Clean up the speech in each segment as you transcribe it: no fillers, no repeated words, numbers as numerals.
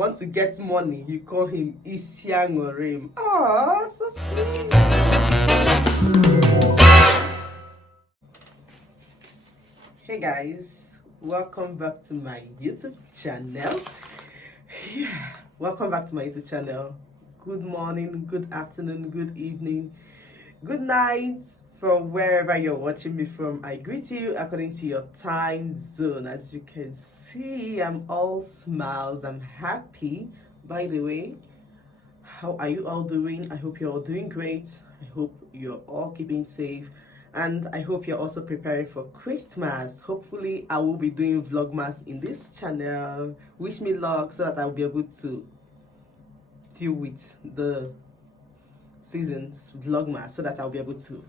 Want to get money, you call him Isiangorim. Oh, so sweet. Hey guys, welcome back to my YouTube channel. Welcome back to my YouTube channel. Good morning, good afternoon, good evening, good night from wherever you're watching me from. I greet you according to your time zone. As you can see, I'm all smiles. I'm happy. By the way, how are you all doing? I hope you're all doing great. I hope you're all keeping safe. And I hope you're also preparing for Christmas. Hopefully, I will be doing Vlogmas in this channel. Wish me luck so that I'll be able to deal with the season's Vlogmas, so that I'll be able to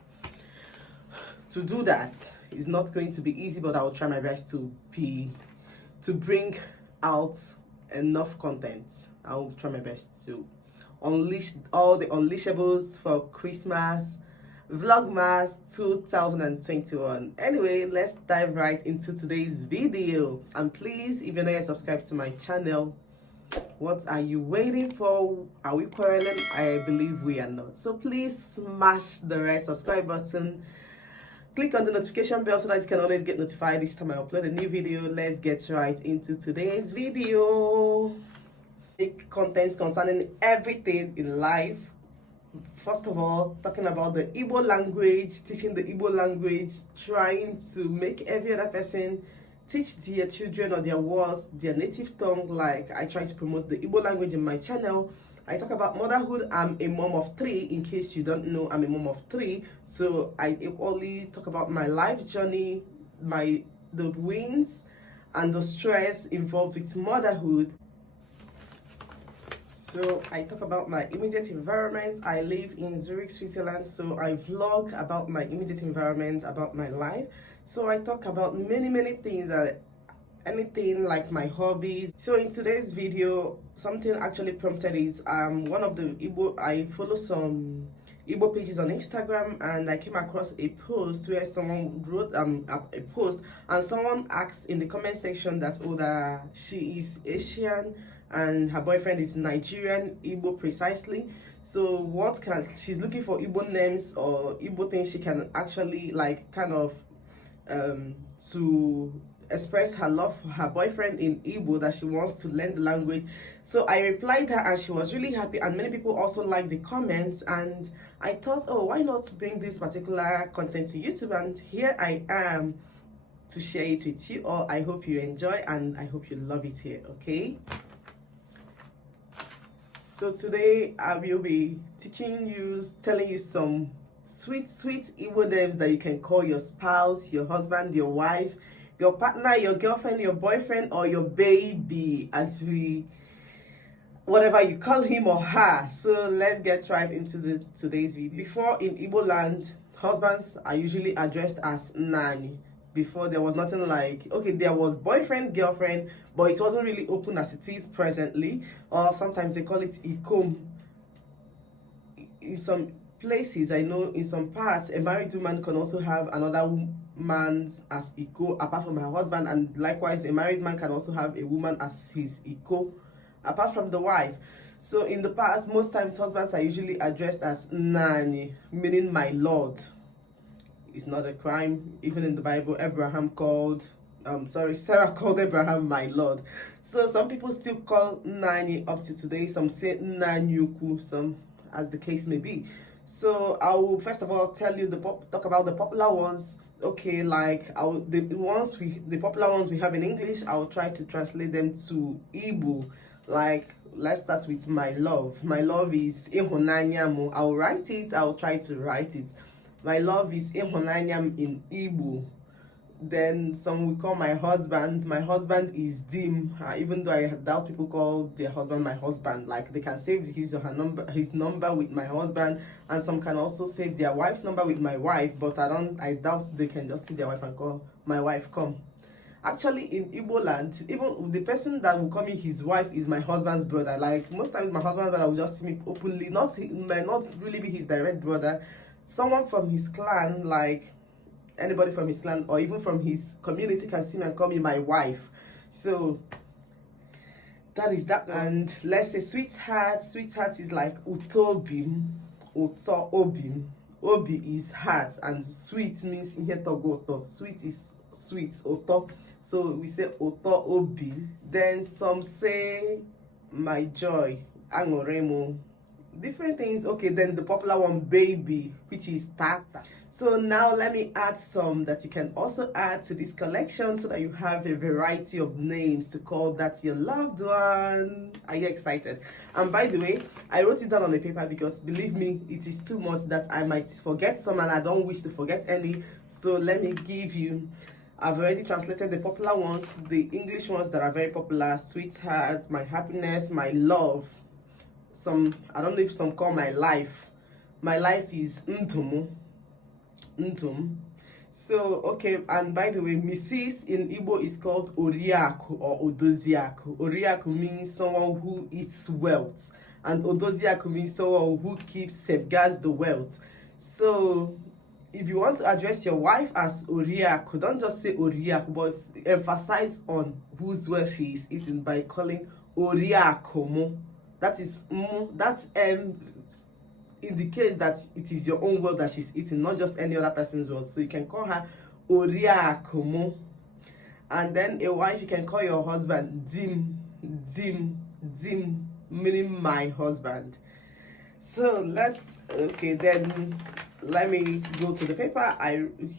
do that. It's not going to be easy, but I will try my best to bring out enough content. I will try my best to unleash all the unleashables for Christmas Vlogmas 2021. Anyway, let's dive right into today's video. And please, if you're not yet subscribed to my channel, what are you waiting for? Are we quarreling? I believe we are not. So please smash the red subscribe button. Click on the notification bell so that you can always get notified each time I upload a new video. Let's get right into today's video. Big contents concerning everything in life. First of all, talking about the Igbo language, teaching the Igbo language, trying to make every other person teach their children or their words their native tongue. Like I try to promote the Igbo language in my channel. I talk about motherhood. I'm a mom of 3. In case you don't know, I'm a mom of 3. So I only talk about my life journey, the wins and the stress involved with motherhood. So I talk about my immediate environment. I live in Zurich, Switzerland. So I vlog about my immediate environment, about my life. So I talk about many things, anything like my hobbies. So in today's video, something actually prompted it. One of the Igbo, I follow some Igbo pages on Instagram, and I came across a post where someone wrote a post, and someone asked in the comment section that she is Asian and her boyfriend is Nigerian, Igbo precisely. So she's looking for Igbo names or Igbo things she can actually to express her love for her boyfriend in Igbo, that she wants to learn the language. So I replied her and she was really happy, and many people also liked the comments, and I thought, oh, why not bring this particular content to YouTube? And here I am to share it with you all. I hope you enjoy and I hope you love it here, okay? So today I will be telling you some sweet Igbo names that you can call your spouse, your husband, your wife, your partner, your girlfriend, your boyfriend, or your baby, whatever you call him or her. So let's get right into today's video. Before, in Igbo land, husbands are usually addressed as Nani. Before, there was nothing like, okay, there was boyfriend, girlfriend, but it wasn't really open as it is presently, or sometimes they call it Ikom. In some places, I know in some parts, a married woman can also have another man as Iko apart from her husband, and likewise a married man can also have a woman as his Iko apart from the wife. So in the past, most times husbands are usually addressed as Nani, meaning my lord. It's not a crime. Even in the Bible, Sarah called Abraham my lord. So some people still call Nani up to today. Some say Nanyuku, some as the case may be. So I will first of all talk about the popular ones. Okay, like the popular ones we have in English, I will try to translate them to Igbo. Like, let's start with my love. My love is Ihonanyam. I'll write it. I'll try to write it. My love is Ihonanyam in Igbo. Then some will call my husband. My husband is Dim. Even though I doubt people call their husband my husband. Like, they can save his number with my husband, and some can also save their wife's number with my wife. But I doubt they can just see their wife and call my wife come. Actually, in Igbo land, even the person that will call me his wife is my husband's brother. Like, most times my husband's brother will just see me openly. Might not really be his direct brother. Someone from his clan, like anybody from his clan or even from his community, can see me and call me my wife. So That is that one. And let's say sweetheart. Sweetheart is like utobim, uto obim. Obi is heart, and sweet means ihe togoto. Sweet is sweet, oto. So we say oto obi. Then some say my joy, angoremo. Different things. Okay, then the popular one, baby, which is tata. So now let me add some that you can also add to this collection so that you have a variety of names to call that your loved one. Are you excited? And by the way, I wrote it down on the paper because believe me, it is too much that I might forget some and I don't wish to forget any. So let me give you, I've already translated the popular ones, the English ones that are very popular: sweetheart, my happiness, my love. Some, I don't know if some call my life. My life is ntumu. Ntum. So, okay, and by the way, Mrs. in Igbo is called Oriaku or Odoziaku. Oriaku means someone who eats wealth, and Odoziaku means someone who keeps, safeguards the wealth. So, if you want to address your wife as Oriaku, don't just say Oriaku, but emphasize on whose wealth she is eating by calling Oriakomo. That is, that's indicates that it is your own wealth that she's eating, not just any other person's wealth. So you can call her Oriakomo. And then a wife, you can call your husband Dim, meaning my husband. So okay, then let me go to the paper.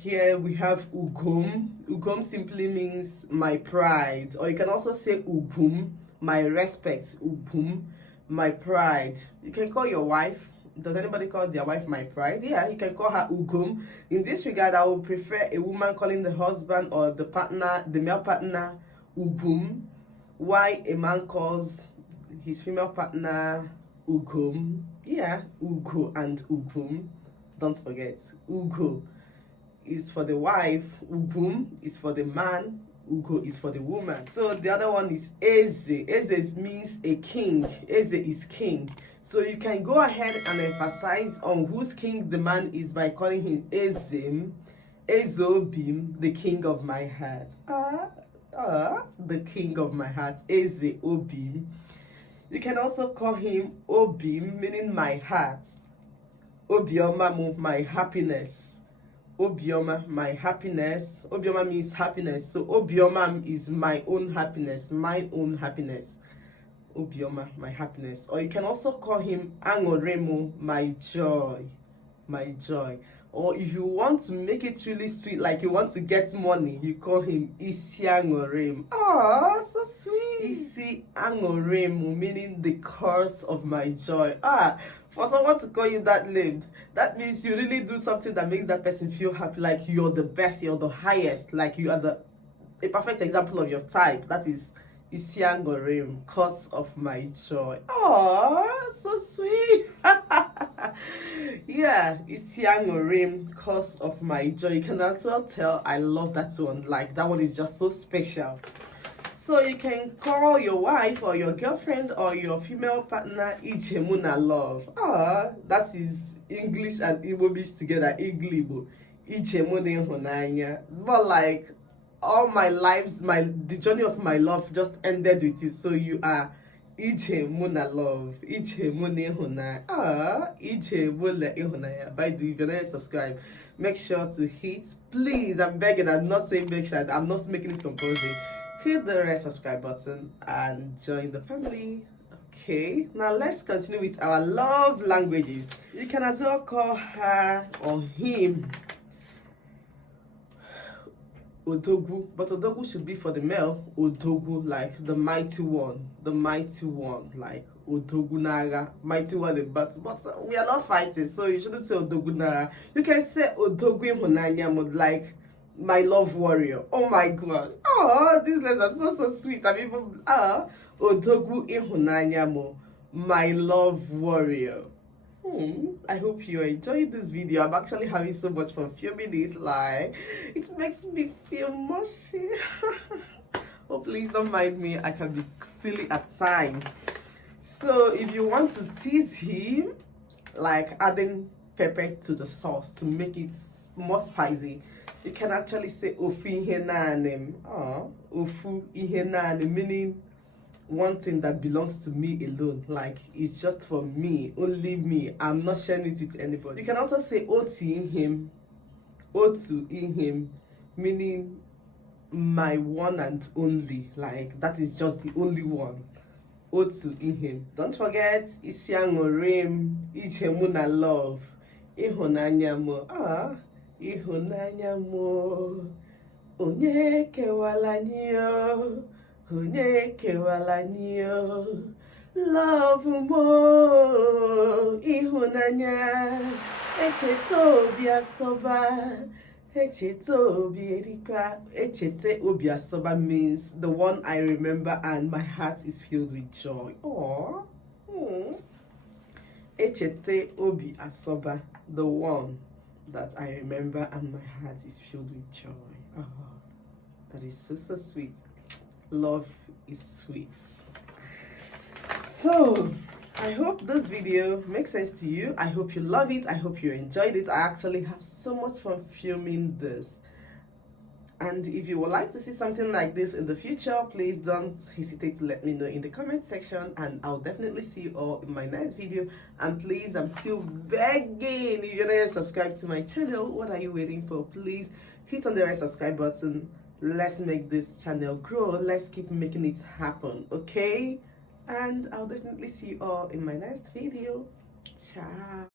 Here we have Ugum. Ugum simply means my pride, or you can also say Ugum, my respect. Ugum, my pride. You can call your wife. Does anybody call their wife my pride? Yeah, you can call her Ugum. In this regard, I would prefer a woman calling the husband or the partner, the male partner, Ugum, while a man calls his female partner Ugum. Yeah, Ugo and Ugum. Don't forget, Ugo is for the wife, Ugum is for the man, Ugo is for the woman. So the other one is Eze. Eze means a king. Eze is king. So you can go ahead and emphasize on whose king the man is by calling him Ezim, Ezobim, the king of my heart. The king of my heart, Eze Obim. You can also call him Obim, meaning my heart. Obioma, my happiness. Obioma, my happiness. Obioma means happiness. So Obioma is my own happiness, my own happiness. Obioma, my happiness. Or you can also call him Angoremo, my joy, my joy. Or if you want to make it really sweet, like you want to get money, you call him Isi Angorem. Oh, so sweet. Isi Angoremo, meaning the cause of my joy. For someone to call you that name, that means you really do something that makes that person feel happy, like you're the best, you're the highest, like you are a perfect example of your type. That is Isiangorim, cause of my joy. Oh, so sweet. Yeah, Isiangorim, cause of my joy. You can as well tell I love that one. Like, that one is just so special. So you can call your wife or your girlfriend or your female partner Ichemuna love. That is English and Igbo mixed together. Igbo. Ichemuna honanya. But like, all my lives, the journey of my love just ended with you. So you are Ichemuna love. Ichemuna honanya. Ichemuna honanya. By the way, if you're not subscribed, make sure to hit, please, I'm begging, I'm not saying make sure, I'm not making it compulsory. Hit the red subscribe button and join the family. Okay, now let's continue with our love languages. You can as well call her or him Odogu, but Odogu should be for the male. Odogu, like the mighty one, like Odogu Naga, mighty one. But we are not fighting, so you shouldn't say Odogu Naga. You can say Odogu Honanya, like my love warrior. Oh my god. Oh, these names are so sweet. I'm even Odogu Ihunanyamo, my love warrior. I hope you enjoyed this video. I'm actually having so much fun filming it. Like, it makes me feel mushy. Oh, please don't mind me. I can be silly at times. So if you want to tease him, like adding pepper to the sauce to make it more spicy, you can actually say Ofu Ihenanem. Ofu Ihenanem, meaning one thing that belongs to me alone. Like, it's just for me, only me. I'm not sharing it with anybody. You can also say oti in him, otu in him, meaning my one and only. Like, that is just the only one. Otu in him. Don't forget isiangorim, ichemuna love, ihonanya mo. Ihonanya mo. Onye kewala nyo, onye kewala nyo, love mo, ihunanya, echete obi asoba, echete obi erika. Echete obi asoba means the one I remember and my heart is filled with joy. Aww. Echete obi asoba, the one that I remember and my heart is filled with joy. Oh, that is so, so sweet. Love is sweet. So, I hope this video makes sense to you. I hope you love it. I hope you enjoyed it. I actually have so much fun filming this. And if you would like to see something like this in the future, please don't hesitate to let me know in the comment section, and I'll definitely see you all in my next video. And please, I'm still begging, if you're not yet subscribed to my channel, what are you waiting for? Please hit on the red subscribe button. Let's make this channel grow. Let's keep making it happen, okay? And I'll definitely see you all in my next video. Ciao.